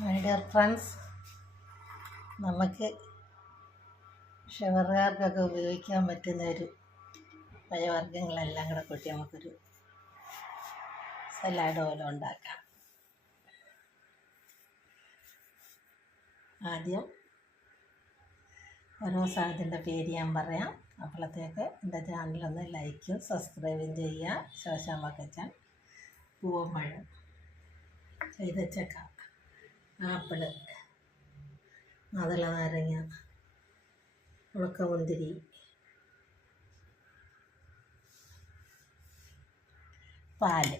My dear friends, നമുക്ക് ഷുഗറുകാർക്കൊക്കെ ഉപയോഗിക്കാൻ പറ്റുന്ന ഒരു പഴവർഗ്ഗങ്ങളെല്ലാം കൂടെ കൂട്ടി നമുക്കൊരു സലാഡ് പോലെ ഉണ്ടാക്കാം. ആദ്യം ഓരോ സാധനത്തിൻ്റെ പേര് ഞാൻ പറയാം. അപ്പോഴത്തേക്ക് എൻ്റെ ചാനലൊന്ന് ലൈക്കും സബ്സ്ക്രൈബും ചെയ്യുക. ശോശാമ്മ കിച്ചൻ, പൂവമ്പഴം, കൈതച്ചക്ക, ആപ്പിള്, മാതള നാരങ്ങ, ഉണക്കമുന്തിരി, പാല്,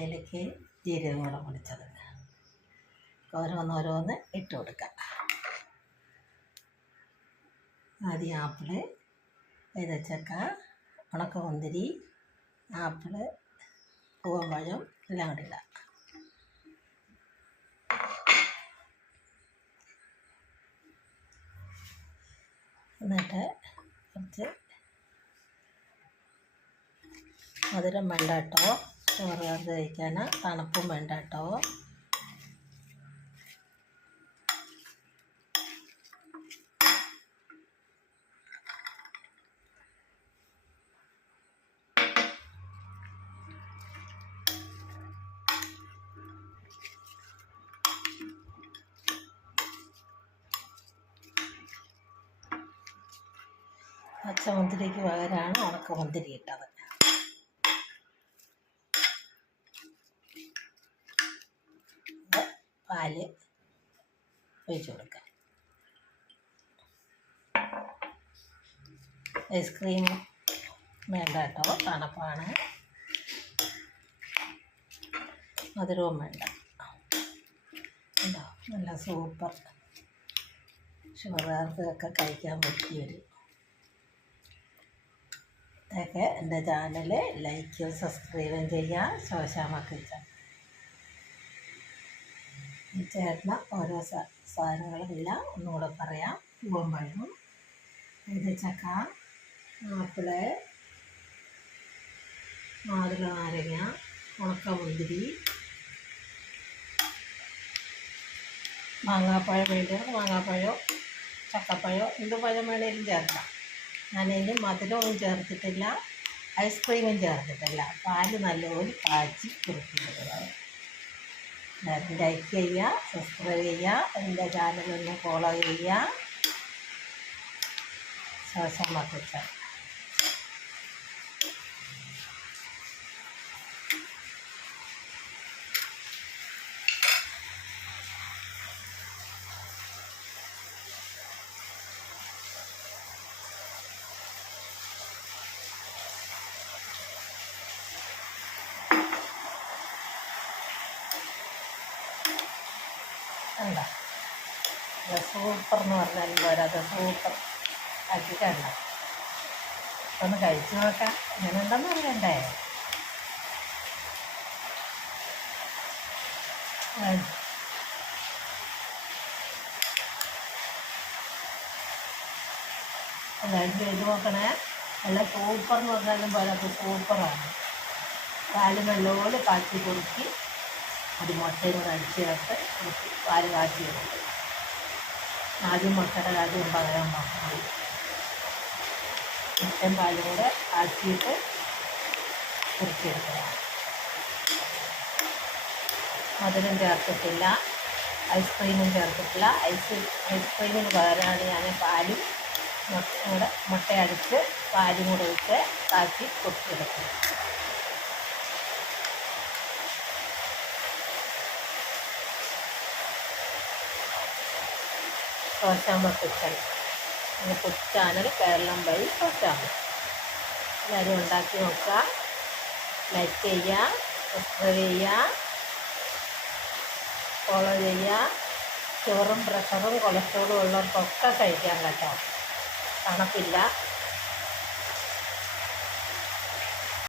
ഏലയ്ക്ക്, ജീരകം കൂടെ പൊടിച്ചത്. ഓരോന്നോരോന്ന് ഇട്ട് കൊടുക്കാം. ആദ്യം ആപ്പിള്, കൈതച്ചക്ക, ഉണക്കമുന്തിരി, ആപ്പിള്, പൂവമ്പഴം എല്ലാം കൂടി ഇടാം. എന്നിട്ട് കുറച്ച് മധുരം വേണ്ട കേട്ടോ, ചോറ് ചേർത്ത് കഴിക്കാൻ. തണുപ്പും വേണ്ട കേട്ടോ. പച്ചമുന്തിരിക്ക് പകരമാണ് ഉണക്കമുന്തിരി ഇട്ടത്. പാല് ഒഴിച്ച് കൊടുക്കാം. ഐസ്ക്രീം വേണ്ട കേട്ടോ, തണുപ്പാണ്. മധുരവും വേണ്ട. ഉണ്ടോ, നല്ല സൂപ്പർ ഷുഗറുകാർക്കൊക്കെ കഴിക്കാൻ പറ്റിയൊരു ഇതൊക്കെ. എൻ്റെ ചാനൽ ലൈക്കും സബ്സ്ക്രൈബും ചെയ്യുക. ശോശാമ്മ കിച്ചൻ. ചേർന്ന ഓരോ സാധനങ്ങളുമെല്ലാം ഒന്നുകൂടെ പറയാം. പൂവമ്പഴം, കൈതച്ചക്ക, ആപ്പിള്, മാതള നാരങ്ങ, ഉണക്കമുന്തിരി, മാങ്ങാപ്പഴം വേണ്ടത് മാങ്ങാപ്പഴമോ ചക്കപ്പഴമോ എന്ത് പഴം വേണേലും ചേർക്കാം. ഞാനതിന് മധുരമൊന്നും ചേർത്തിട്ടില്ല, ഐസ്ക്രീമും ചേർത്തിട്ടില്ല. പാല് നല്ലപോലെ കാച്ചി കുറുക്കിയിടുക. ലൈക്ക് ചെയ്യുക, സബ്സ്ക്രൈബ് ചെയ്യുക, എൻ്റെ ചാനലൊന്ന് ഫോളോ ചെയ്യുക. ശോശാമ്മ കിച്ചൻ. കണ്ട സൂപ്പർ എന്ന് പറഞ്ഞാലും പോരാതെ സൂപ്പർ ആക്കിക്കണ്ട. ഒന്ന് കഴിച്ചു നോക്കാം, എങ്ങനെ ഉണ്ടെന്ന് അറിയണ്ടേ. എല്ലാവരും ചെയ്ത് നോക്കണേ. നല്ല സൂപ്പർ എന്ന് പറഞ്ഞാലും പോരാതെ സൂപ്പറാണ്. പാല് നല്ലപോലെ കാച്ചി കുറുക്കി അത് മുട്ടയും കൂടെ അടിച്ച് ചേർത്ത് കുറുക്കി പാല് കാച്ചി കൊടുക്കും. ആദ്യം മുട്ടയുടെ കാര്യം പറയാൻ മറന്നു. മുട്ടയും പാലും കൂടെ കാച്ചിയിട്ട് കുറുക്കിയെടുക്കുക. മധുരം ചേർത്തിട്ടില്ല, ഐസ്ക്രീമും ചേർത്തിട്ടില്ല. ഐസ്ക്രീമിന് പകരമാണ് ഞാൻ പാലും മുട്ടയടിച്ച് പാലും കൂടെ ഇട്ട് കാച്ചി കുറുക്കിയെടുക്കുക. ശോശാമ്മ കിച്ചൻ, എൻ്റെ കൊച്ചു ചാനൽ കേരളം ബൈ ശോശാമ്മ. എല്ലാവരും ഉണ്ടാക്കി നോക്കുക, ലൈക്ക് ചെയ്യുക, സബ്സ്ക്രൈബ് ചെയ്യുക, ഫോളോ ചെയ്യുക. ഷുഗറും പ്രഷറും കൊളസ്ട്രോളും ഉള്ളവർക്കൊക്കെ കഴിക്കാൻ കേട്ടോ. തണുപ്പില്ല,